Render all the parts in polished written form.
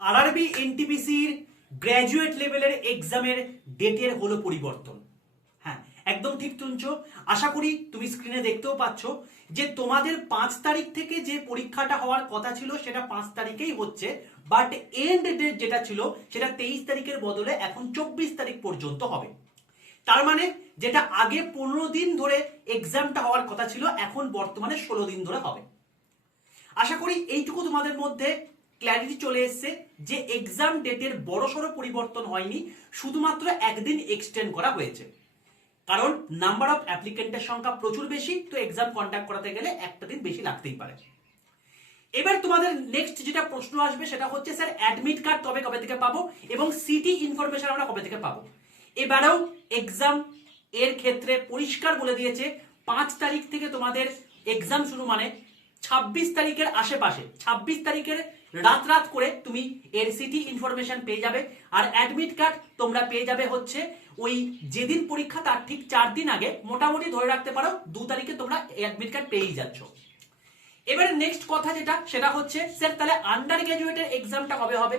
RRB এনটিপিসির graduate লেভেলের এক্সামের ডেটের হলো পরিবর্তন। হ্যাঁ, একদম ঠিক শুনছো। আশা করি তুমি স্ক্রিনে দেখতেও পাচ্ছ যে তোমাদের 5 তারিখ থেকে যে পরীক্ষাটা হওয়ার কথা ছিল সেটা 5 তারিখেই হচ্ছে, বাট এন্ড ডেট যেটা ছিল সেটা 23 তারিখের বদলে এখন 24 তারিখ পর্যন্ত হবে। তার মানে যেটা আগে 15 দিন ধরে এক্সামটা হওয়ার কথা ছিল এখন বর্তমানে 16 দিন ধরে হবে। আশা করি এইটুকু তোমাদের মধ্যে ক্ল্যারিটি চলে এসছে যে এক্সাম ডেটের বড়সড় পরিবর্তন হয়নি, শুধুমাত্র একদিন এক্সটেন্ড করা হয়েছে। কারণ নাম্বার অফ অ্যাপ্লিকেন্টের সংখ্যা প্রচুর বেশি, তো এক্সাম কন্ডাক্ট করাতে গেলে একটা দিন বেশি লাগতেই পারে। এবার তোমাদের নেক্সট যেটা প্রশ্ন আসবে সেটা হচ্ছে, স্যার অ্যাডমিট কার্ড কবে থেকে পাবো এবং সিটি ইনফরমেশন আমরা কবে থেকে পাবো? এবারেও এক্সাম এর ক্ষেত্রে পরিষ্কার বলে দিয়েছে 5 তারিখ থেকে তোমাদের এক্সাম শুরু, মানে 26 তারিখের আশেপাশে, 26 তারিখের রাত করে তুমি এর সিটি ইনফরমেশন পেয়ে যাবে। আর অ্যাডমিট কার্ড তোমরা পেয়ে যাবে হচ্ছে ওই যেদিন পরীক্ষা তার ঠিক 4 দিন আগে, মোটামুটি ধরে রাখতে পারো 2 তারিখে তোমরা অ্যাডমিট কার্ড পেয়েই যাচ্ছ। এবারে নেক্সট কথা যেটা সেটা হচ্ছে, স্যার তাহলে আন্ডার গ্র্যাজুয়েটের এক্সামটা কবে হবে?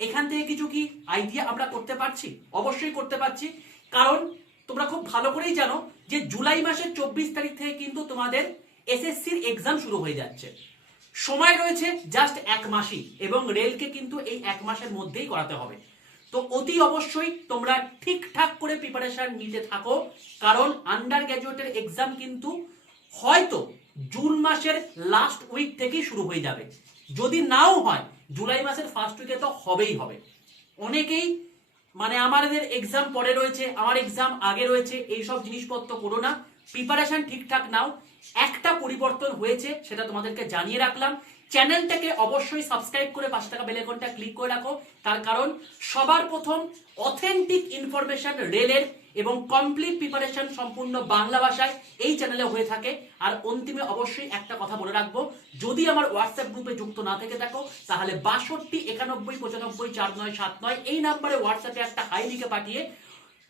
এখান থেকে কিছু কি আইডিয়া আমরা করতে পারছি? অবশ্যই করতে পারছি, কারণ তোমরা খুব ভালো করেই জানো যে জুলাই মাসের 24 তারিখ থেকে কিন্তু তোমাদের এসএসসির এক্সাম শুরু হয়ে যাচ্ছে। সময় রয়েছে জাস্ট 1 মাসই, এবং রেলকে কিন্তু এই 1 মাসের মধ্যেই করাতে হবে। তো অতি অবশ্যই তোমরা ঠিকঠাক করে প্রিপারেশন নিতে থাকো, কারণ আন্ডার গ্র্যাজুয়েটের এক্সাম কিন্তু হয়তো জুন মাসের লাস্ট উইক থেকেই শুরু হয়ে যাবে, যদি নাও হয় জুলাই মাসের ফার্স্ট উইকে তো হবেই হবে। অনেকেই মানে আমাদের এক্সাম পরে রয়েছে, আমার এক্সাম আগে রয়েছে, এইসব জিনিসপত্র করো না, প্রিপারেশন ঠিকঠাক নাও। একটা পরিবর্তন হয়েছে সেটা তোমাদেরকে জানিয়ে রাখলাম। চ্যানেলটাকে অবশ্যই সাবস্ক্রাইব করে পাশে থাকা বেল আইকনটা ক্লিক করে রাখো, তার কারণ সবার প্রথম অথেন্টিক ইনফরমেশন রেলের এবং কমপ্লিট প্রিপারেশন সম্পূর্ণ বাংলা ভাষায় এই চ্যানেলে হয়ে থাকে। আর অন্তিমে অবশ্যই একটা কথা বলে রাখবো, যদি আমার হোয়াটসঅ্যাপ গ্রুপে যুক্ত না থেকে থাকো তাহলে 62 91 95 4979 এই নাম্বারে হোয়াটসঅ্যাপে একটা হাই লিখে পাঠিয়ে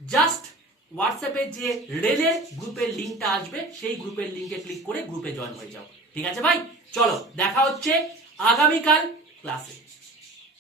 জাস্ট হোয়াটসঅ্যাপে যে রেলের গ্রুপের লিঙ্কটা আসবে সেই গ্রুপের লিঙ্কে ক্লিক করে গ্রুপে জয়েন হয়ে যাও। ঠিক আছে ভাই, চলো দেখা হচ্ছে আগামীকাল ক্লাসে।